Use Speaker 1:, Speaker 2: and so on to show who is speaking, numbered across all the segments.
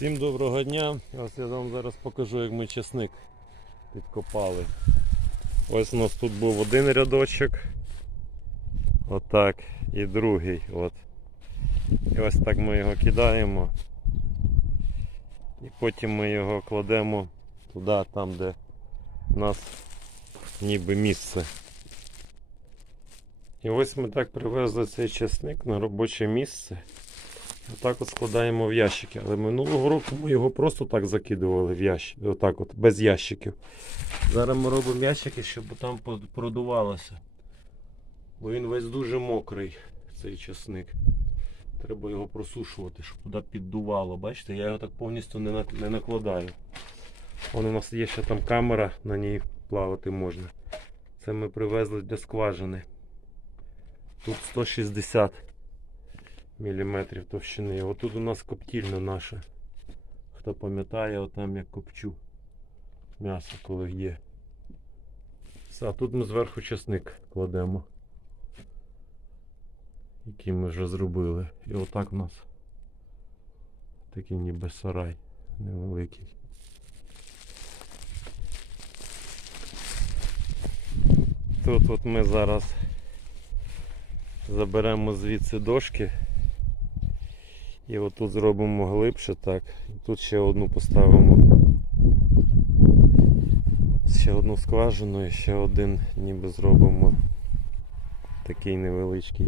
Speaker 1: Всім доброго дня. Ось я вам зараз покажу, як ми чесник підкопали. Ось у нас тут був один рядочок. Отак. І другий. От. І ось так ми його кидаємо. І потім ми його кладемо туди, там, де у нас ніби місце. І ось ми так привезли цей чесник на робоче місце. Отак от складаємо в ящики. Але минулого року ми його просто так закидували в ящики. Отак от, без ящиків. Зараз ми робимо ящики, щоб там продувалося. Бо він весь дуже мокрий, цей чесник. Треба його просушувати, щоб туди піддувало. Бачите, я його так повністю не, не накладаю. Вон у нас є ще там камера, на ній плавати можна. Це ми привезли для скважини. Тут 160 міліметрів товщини. Отут у нас коптільня наша. Хто пам'ятає, отам я копчу м'ясо, коли є. Все, а тут ми зверху чесник кладемо. Який ми вже зробили. І отак у нас такий ніби сарай невеликий. Тут от ми зараз заберемо звідси дошки. І отут зробимо глибше так. І тут ще одну поставимо. Ще одну скважину і ще один ніби зробимо такий невеличкий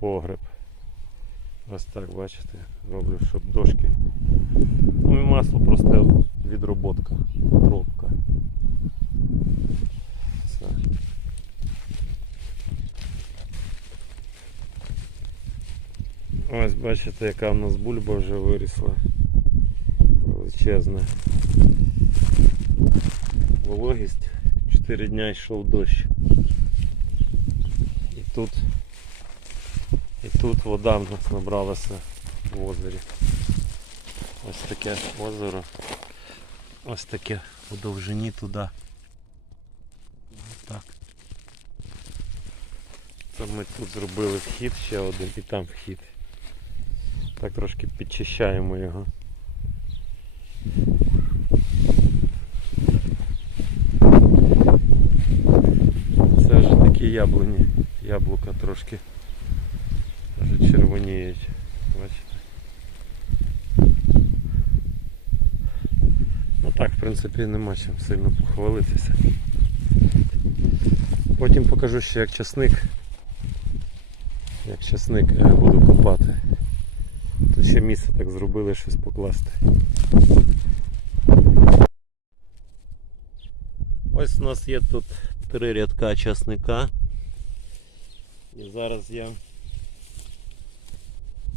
Speaker 1: погреб. Ось так, бачите, роблю, щоб дошки. Ну і масло просто відроботка, обробка. Все. Ось бачите, яка в нас бульба вже вирісла. Величезна. Вологість. 4 дня йшов дощ. І тут і тут вода в нас набралася в озері. Ось таке озеро. Ось таке у довжині туди. Так. Це ми тут зробили вхід ще один і там вхід. Так трошки підчищаємо його. Це вже такі яблуні. Яблука трошки вже червоніють. Бачите? Ну так, в принципі, нема чим сильно похвалитися. Потім покажу ще як часник. Як часник е, буду копати. Ще місце так зробили щось покласти. Ось у нас є тут три рядка часника. І зараз я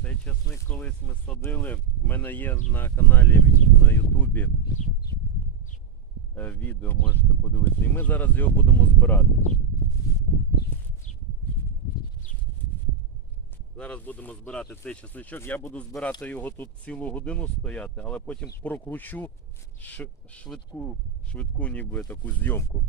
Speaker 1: цей часник колись ми садили. У мене є на каналі на Ютубі е, відео, можете подивитися. І ми зараз його будемо збирати. Зараз будемо збирати цей часничок. Я буду збирати його тут цілу годину стояти, але потім прокручу швидку, швидку ніби таку зйомку.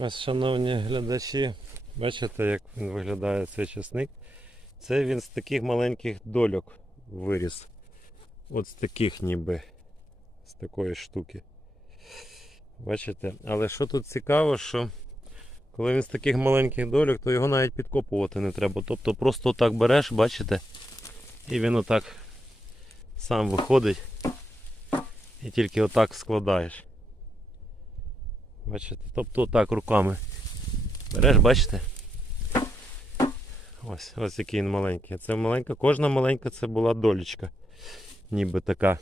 Speaker 1: Ось, шановні глядачі, бачите, як він виглядає цей часник. Це він з таких маленьких дольок виріс. От з таких ніби. З такої штуки. Бачите? Але що тут цікаво, що коли він з таких маленьких дольок, то його навіть підкопувати не треба. Тобто просто отак береш, бачите, і він отак сам виходить і тільки отак складаєш. Бачите? Тобто так руками. Береш, бачите? Ось, ось який він маленький. Це маленька, кожна маленька це була долічка. Ніби така.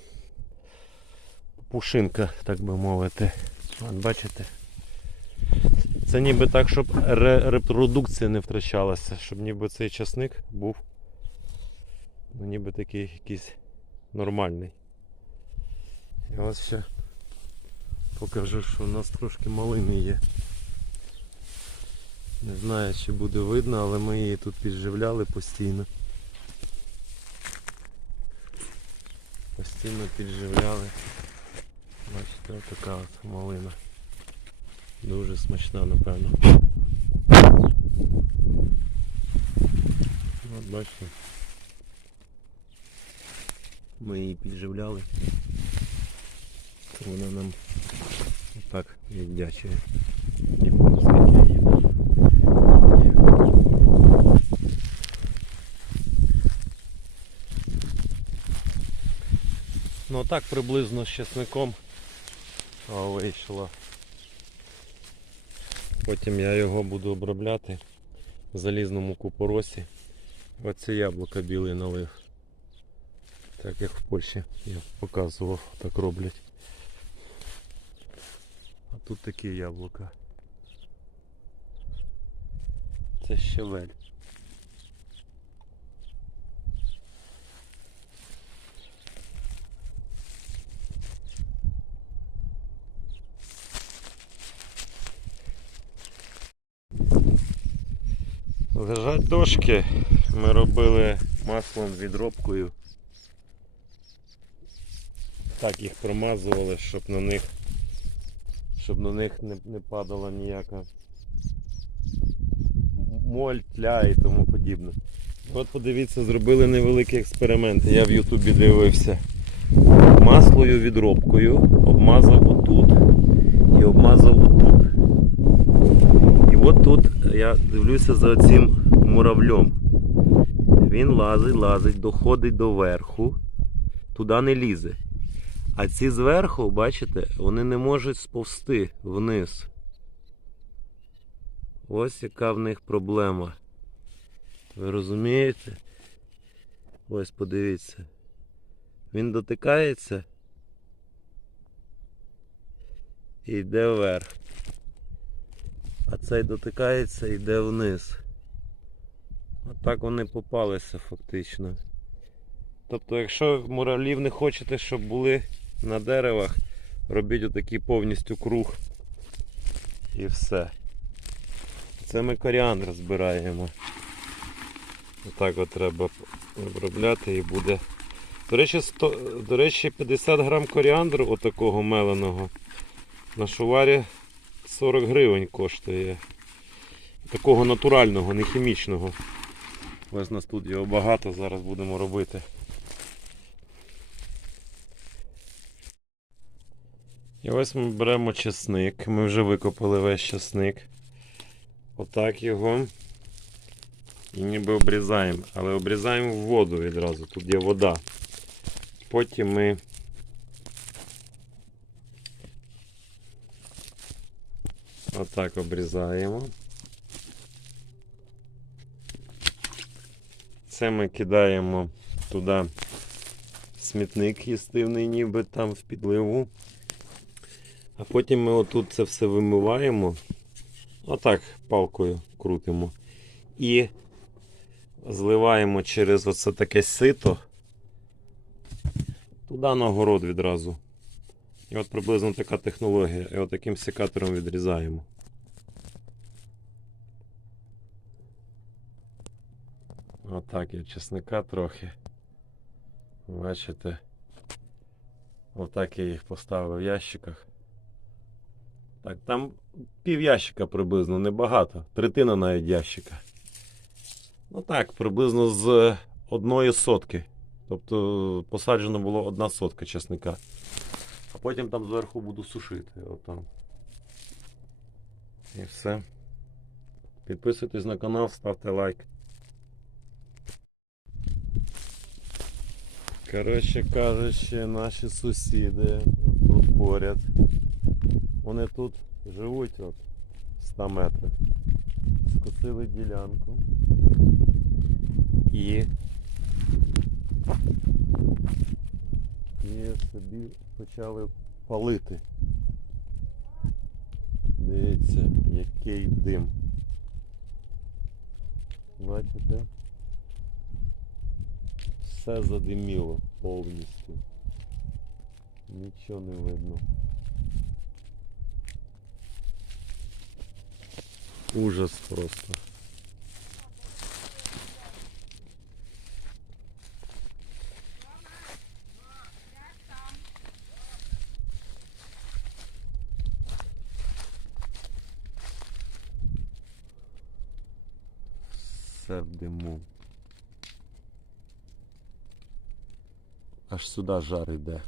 Speaker 1: пушинка, так би мовити. От бачите? Це ніби так, щоб репродукція не втрачалася, щоб ніби цей часник був ну, ніби такий якийсь нормальний. І ось ще покажу, що у нас трошки малини є. Не знаю, чи буде видно, але ми її тут підживляли постійно. Постійно підживляли. Бачите, така от малина. Дуже смачна, напевно. От бачите. Ми її підживляли. Вона нам так віддячує. І її. Ну так приблизно з чесником вийшло. Потім я його буду обробляти в залізному купоросі. Оце яблука білий налив. Так як в Польщі я показував, так роблять. А тут такі яблука. Це щавель. Лежать дошки. Ми робили маслом відробкою. Так їх промазували, щоб на них щоб на них не, не падала ніяка моль, тля і тому подібне. От подивіться, зробили невеликий експеримент. Я в Ютубі дивився. Маслою відробкою обмазав отут і обмазав отут. І от тут я дивлюся за цим муравлем. Він лазить, лазить, доходить до верху, туди не лізе. А ці зверху, бачите, вони не можуть сповзти вниз. Ось яка в них проблема. Ви розумієте? Ось подивіться. Він дотикається і йде вверх. А цей дотикається і йде вниз. Отак вони попалися фактично. Тобто, якщо муравлів не хочете, щоб були на деревах, робіть отакий повністю круг. І все. Це ми коріандр збираємо. Отак от треба обробляти і буде. До речі, 100, до речі, 50 грам коріандру отакого меленого на шуварі 40 гривень коштує. Такого натурального, не хімічного. Ось нас тут його багато, зараз будемо робити. І ось ми беремо чесник. Ми вже викопали весь чесник. Отак його. І ніби обрізаємо. Але обрізаємо воду відразу. Тут є вода. Потім ми отак обрізаємо. Це ми кидаємо туди смітник їстивний, ніби там в підливу. А потім ми отут це все вимиваємо. Отак палкою крутимо. І зливаємо через оце таке сито. Туди на город відразу. І от приблизно така технологія. І от таким секатором відрізаємо. Отак є чесника трохи. Бачите. Отак я їх поставив в ящиках. Так, там пів ящика приблизно, небагато. Третина навіть ящика. Ну так, приблизно з одної сотки. Тобто посаджено було одна сотка чесника. А потім там зверху буду сушити. Отам. І все. Підписуйтесь на канал, ставте лайк. Коротше кажучи, наші сусіди тут поряд. Вони тут живуть от 100 метрів. Скосили ділянку. І і собі почали палити. Дивіться, який дим. Бачите? Все задиміло повністю. Нічого не видно. Ужас просто. Все в. Аж сюди жар йде.